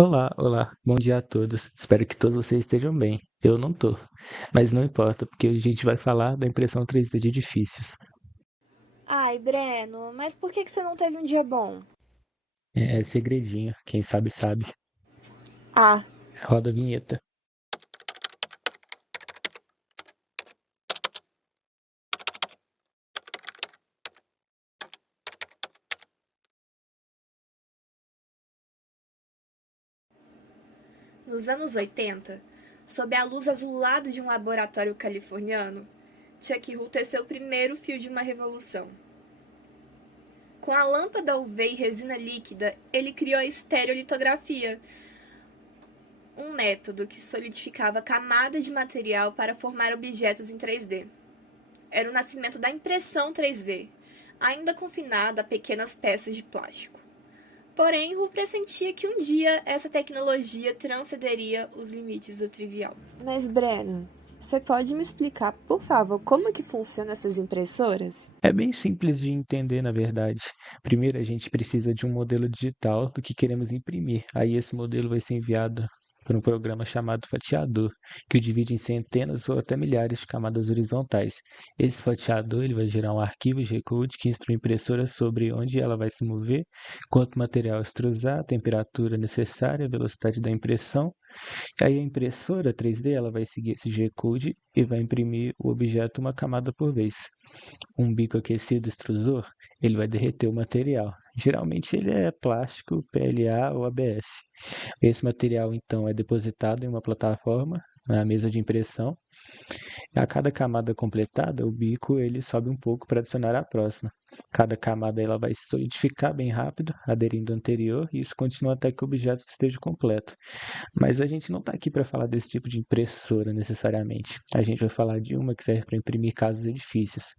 Olá, olá, bom dia a todos. Espero que todos vocês estejam bem. Eu não tô, mas não importa, porque hoje a gente vai falar da impressão 3D de edifícios. Ai, Breno, mas por que você não teve um dia bom? É segredinho, quem sabe sabe. Ah, Roda a vinheta. nos anos 80, sob a luz azulada de um laboratório californiano, Chuck Hull teceu o primeiro fio de uma revolução. Com a lâmpada UV e resina líquida, ele criou a estereolitografia, um método que solidificava camadas de material para formar objetos em 3D. Era o nascimento da impressão 3D, ainda confinada a pequenas peças de plástico. Porém, Hu pressentia que um dia essa tecnologia transcenderia os limites do trivial. Mas, Breno, você pode me explicar, por favor, como que funcionam essas impressoras? É bem simples de entender, na verdade. Primeiro, a gente precisa de um modelo digital do que queremos imprimir. Aí, esse modelo vai ser enviado por um programa chamado fatiador, que o divide em centenas ou até milhares de camadas horizontais. Esse fatiador ele vai gerar um arquivo G-code que instrui a impressora sobre onde ela vai se mover, quanto material extrusar, a temperatura necessária, a velocidade da impressão. Aí a impressora 3D ela vai seguir esse G-code e vai imprimir o objeto uma camada por vez. Um bico aquecido extrusor, ele vai derreter o material. Geralmente ele é plástico, PLA ou ABS. Esse material então é depositado em uma plataforma na mesa de impressão. A cada camada completada, o bico ele sobe um pouco para adicionar a próxima. Cada camada ela vai se solidificar bem rápido, aderindo ao anterior, e isso continua até que o objeto esteja completo. Mas a gente não está aqui para falar desse tipo de impressora necessariamente. A gente vai falar de uma que serve para imprimir casas e edifícios.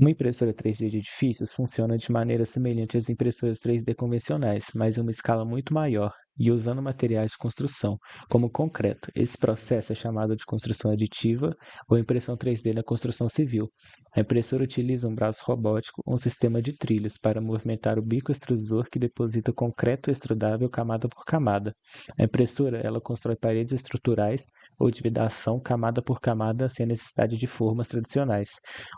Uma impressora 3D de edifícios funciona de maneira semelhante às impressoras 3D convencionais, mas em uma escala muito maior e usando materiais de construção, como o concreto. Esse processo é chamado de construção aditiva ou impressão 3D na construção civil. A impressora utiliza um braço robótico ou um sistema de trilhos para movimentar o bico extrusor que deposita concreto extrudável camada por camada. A impressora ela constrói paredes estruturais ou de vedação camada por camada sem a necessidade de formas tradicionais.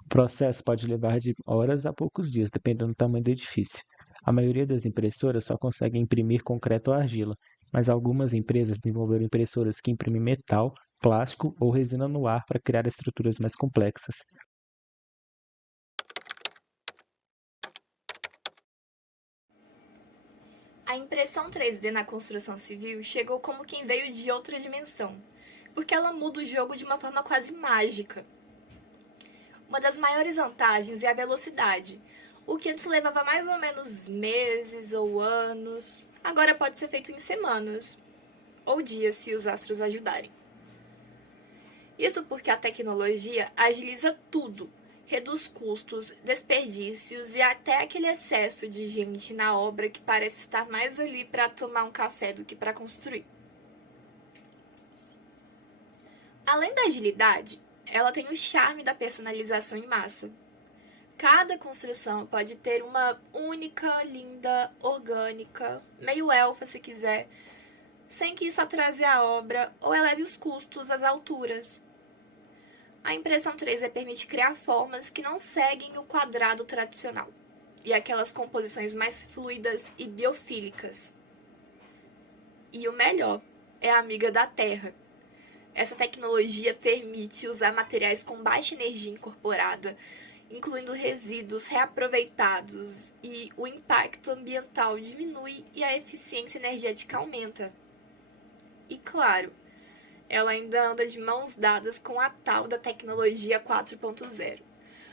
O processo pode levar de horas a poucos dias, dependendo do tamanho do edifício. A maioria das impressoras só consegue imprimir concreto ou argila, mas algumas empresas desenvolveram impressoras que imprimem metal, plástico ou resina no ar para criar estruturas mais complexas. A impressão 3D na construção civil chegou como quem veio de outra dimensão, porque ela muda o jogo de uma forma quase mágica. Uma das maiores vantagens é a velocidade. O que antes levava mais ou menos meses ou anos, agora pode ser feito em semanas ou dias se os astros ajudarem. Isso porque a tecnologia agiliza tudo, reduz custos, desperdícios e até aquele excesso de gente na obra que parece estar mais ali para tomar um café do que para construir. Além da agilidade, ela tem o charme da personalização em massa. Cada construção pode ter uma única, linda, orgânica, meio elfa se quiser, sem que isso atrase a obra ou eleve os custos às alturas. A impressão 3D permite criar formas que não seguem o quadrado tradicional e aquelas composições mais fluidas e biofílicas. E o melhor, é amiga da Terra. Essa tecnologia permite usar materiais com baixa energia incorporada, incluindo resíduos reaproveitados, e o impacto ambiental diminui e a eficiência energética aumenta. E claro, ela ainda anda de mãos dadas com a tal da tecnologia 4.0.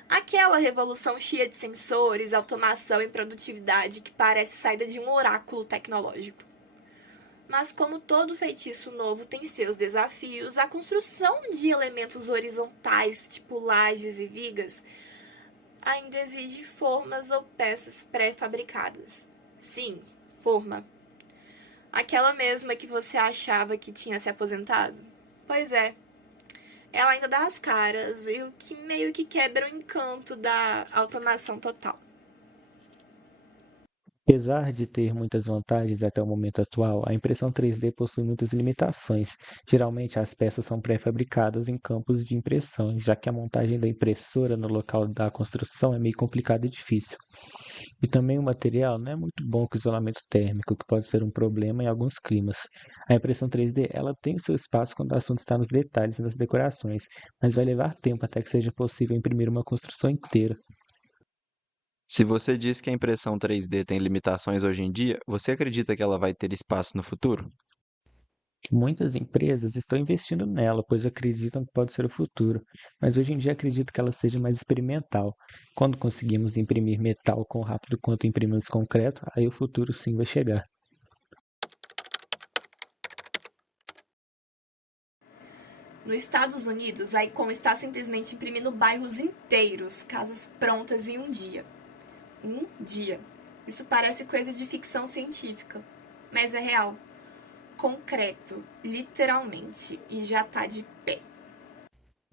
Aquela revolução cheia de sensores, automação e produtividade que parece saída de um oráculo tecnológico. Mas como todo feitiço novo tem seus desafios, a construção de elementos horizontais, tipo lajes e vigas, ainda exige formas ou peças pré-fabricadas. Sim, forma. Aquela mesma que você achava que tinha se aposentado? Pois é, ela ainda dá as caras, e o que meio que quebra o encanto da automação total. Apesar de ter muitas vantagens até o momento atual, a impressão 3D possui muitas limitações. Geralmente, as peças são pré-fabricadas em campos de impressão, já que a montagem da impressora no local da construção é meio complicada e difícil. E também o material não é muito bom com isolamento térmico, que pode ser um problema em alguns climas. A impressão 3D, ela tem o seu espaço quando o assunto está nos detalhes e nas decorações, mas vai levar tempo até que seja possível imprimir uma construção inteira. Se você diz que a impressão 3D tem limitações hoje em dia, você acredita que ela vai ter espaço no futuro? Muitas empresas estão investindo nela, pois acreditam que pode ser o futuro, mas hoje em dia acredito que ela seja mais experimental. Quando conseguimos imprimir metal tão rápido quanto imprimimos concreto, aí o futuro sim vai chegar. Nos Estados Unidos, a Icon está simplesmente imprimindo bairros inteiros, casas prontas em um dia. Um dia. Isso parece coisa de ficção científica, mas é real. Concreto, literalmente, e já tá de pé.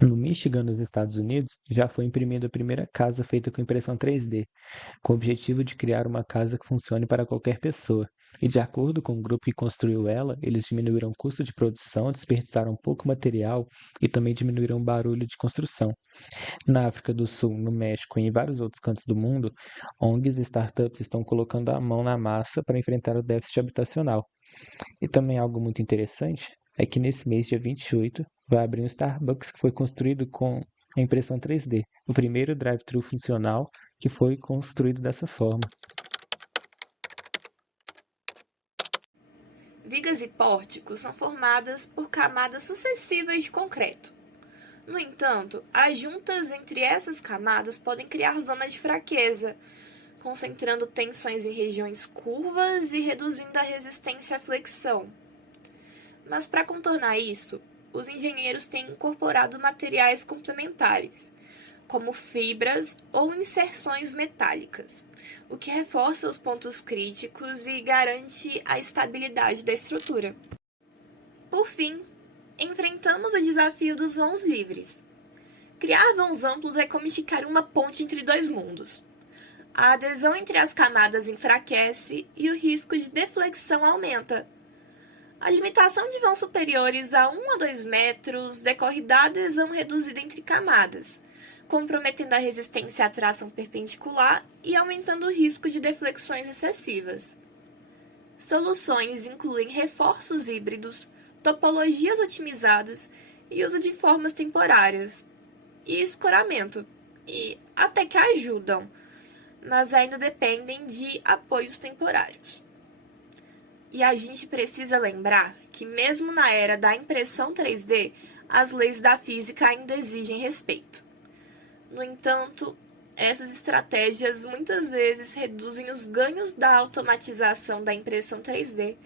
No Michigan, nos Estados Unidos, já foi imprimida a primeira casa feita com impressão 3D, com o objetivo de criar uma casa que funcione para qualquer pessoa. E de acordo com o grupo que construiu ela, eles diminuíram o custo de produção, desperdiçaram pouco material e também diminuíram o barulho de construção. Na África do Sul, no México e em vários outros cantos do mundo, ONGs e startups estão colocando a mão na massa para enfrentar o déficit habitacional. E também algo muito interessante é que nesse mês, dia 28, vai abrir um Starbucks que foi construído com a impressão 3D, o primeiro drive-thru funcional que foi construído dessa forma. Vigas e pórticos são formadas por camadas sucessivas de concreto. No entanto, as juntas entre essas camadas podem criar zonas de fraqueza, concentrando tensões em regiões curvas e reduzindo a resistência à flexão. Mas para contornar isso, os engenheiros têm incorporado materiais complementares, como fibras ou inserções metálicas, o que reforça os pontos críticos e garante a estabilidade da estrutura. Por fim, enfrentamos o desafio dos vãos livres. Criar vãos amplos é como esticar uma ponte entre dois mundos. A adesão entre as camadas enfraquece e o risco de deflexão aumenta. A limitação de vãos superiores a 1 a 2 metros decorre da adesão reduzida entre camadas, comprometendo a resistência à tração perpendicular e aumentando o risco de deflexões excessivas. Soluções incluem reforços híbridos, topologias otimizadas e uso de formas temporárias, e escoramento, e até que ajudam, mas ainda dependem de apoios temporários. E a gente precisa lembrar que mesmo na era da impressão 3D, as leis da física ainda exigem respeito. No entanto, essas estratégias muitas vezes reduzem os ganhos da automatização da impressão 3D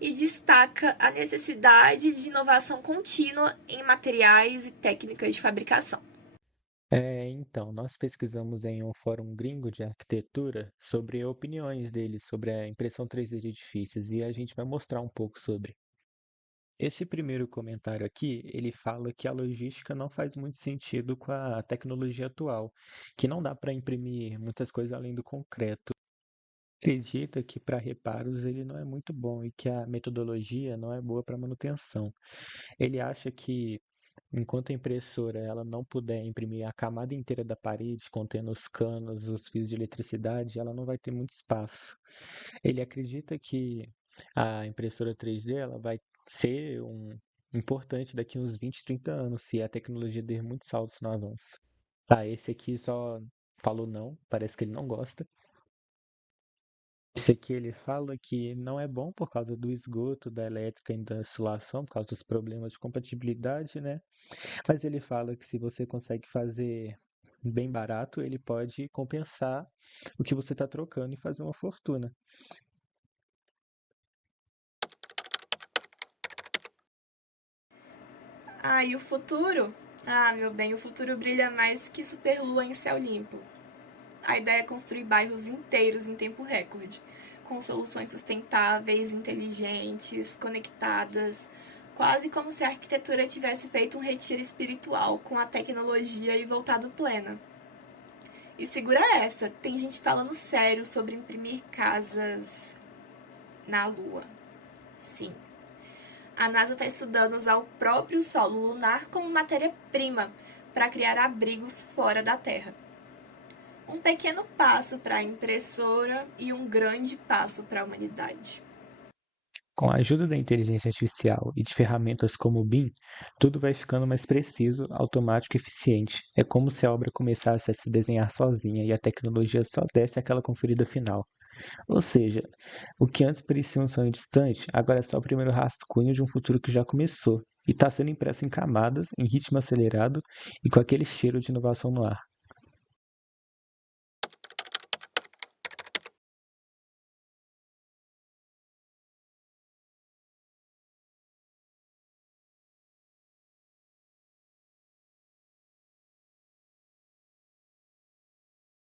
e destaca a necessidade de inovação contínua em materiais e técnicas de fabricação. Então, nós pesquisamos em um fórum gringo de arquitetura sobre opiniões deles sobre a impressão 3D de edifícios e a gente vai mostrar um pouco sobre. Esse primeiro comentário aqui, ele fala que a logística não faz muito sentido com a tecnologia atual, que não dá para imprimir muitas coisas além do concreto. Acredita que para reparos ele não é muito bom e que a metodologia não é boa para manutenção. Ele acha que enquanto a impressora ela não puder imprimir a camada inteira da parede, contendo os canos, os fios de eletricidade, ela não vai ter muito espaço. Ele acredita que a impressora 3D ela vai ser importante daqui uns 20, 30 anos, se a tecnologia der muitos saltos no avanço. Tá, esse aqui só falou não, parece que ele não gosta. Esse aqui ele fala que não é bom por causa do esgoto, da elétrica e da insulação, por causa dos problemas de compatibilidade, né? Mas ele fala que se você consegue fazer bem barato, ele pode compensar o que você está trocando e fazer uma fortuna. E o futuro? Meu bem, o futuro brilha mais que superlua em céu limpo. A ideia é construir bairros inteiros em tempo recorde, com soluções sustentáveis, inteligentes, conectadas, quase como se a arquitetura tivesse feito um retiro espiritual com a tecnologia e voltado plena. E segura essa, tem gente falando sério sobre imprimir casas na Lua. Sim. A NASA está estudando usar o próprio solo lunar como matéria-prima para criar abrigos fora da Terra. Um pequeno passo para a impressora e um grande passo para a humanidade. Com a ajuda da inteligência artificial e de ferramentas como o BIM, tudo vai ficando mais preciso, automático e eficiente. É como se a obra começasse a se desenhar sozinha e a tecnologia só desse aquela conferida final. Ou seja, o que antes parecia um sonho distante, agora é só o primeiro rascunho de um futuro que já começou e está sendo impresso em camadas, em ritmo acelerado e com aquele cheiro de inovação no ar.